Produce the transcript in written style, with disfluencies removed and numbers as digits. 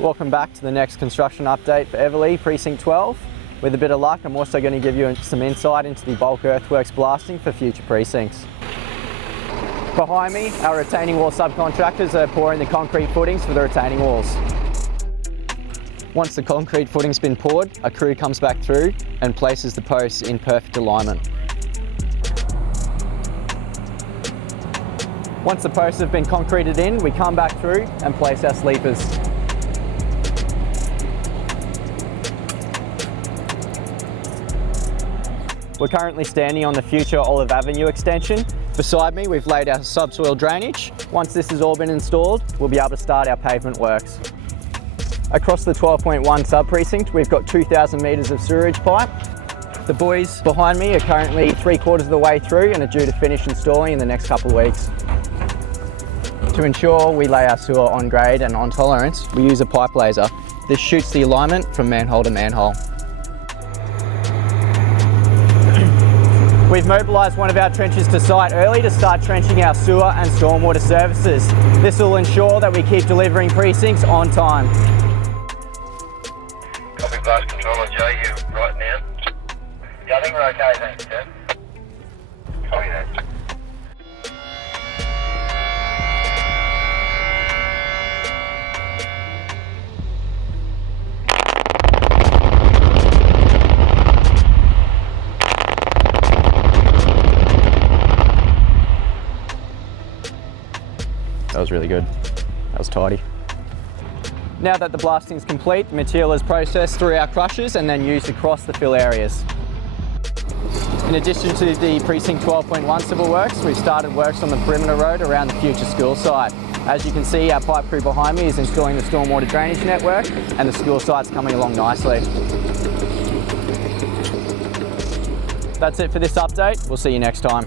Welcome back to the next construction update for Everleigh Precinct 12. With a bit of luck, I'm also going to give you some insight into the bulk earthworks blasting for future precincts. Behind me, our retaining wall subcontractors are pouring the concrete footings for the retaining walls. Once the concrete footing's been poured, a crew comes back through and places the posts in perfect alignment. Once the posts have been concreted in, we come back through and place our sleepers. We're currently standing on the future Olive Avenue extension. Beside me, we've laid our subsoil drainage. Once this has all been installed, we'll be able to start our pavement works. Across the 12.1 sub-precinct, we've got 2,000 metres of sewerage pipe. The boys behind me are currently 3/4 of the way through and are due to finish installing in the next couple of weeks. To ensure we lay our sewer on grade and on tolerance, we use a pipe laser. This shoots the alignment from manhole to manhole. We've mobilised one of our trenches to site early to start trenching our sewer and stormwater services. This will ensure that we keep delivering precincts on time. Copy blast control on Joe, you right now? Yeah, I think we're okay, thanks, Jeff. Copy that. That was really good. That was tidy. Now that the blasting is complete, the material is processed through our crushers and then used across the fill areas. In addition to the Precinct 12.1 civil works, we've started works on the perimeter road around the future school site. As you can see, our pipe crew behind me is installing the stormwater drainage network and the school site's coming along nicely. That's it for this update. We'll see you next time.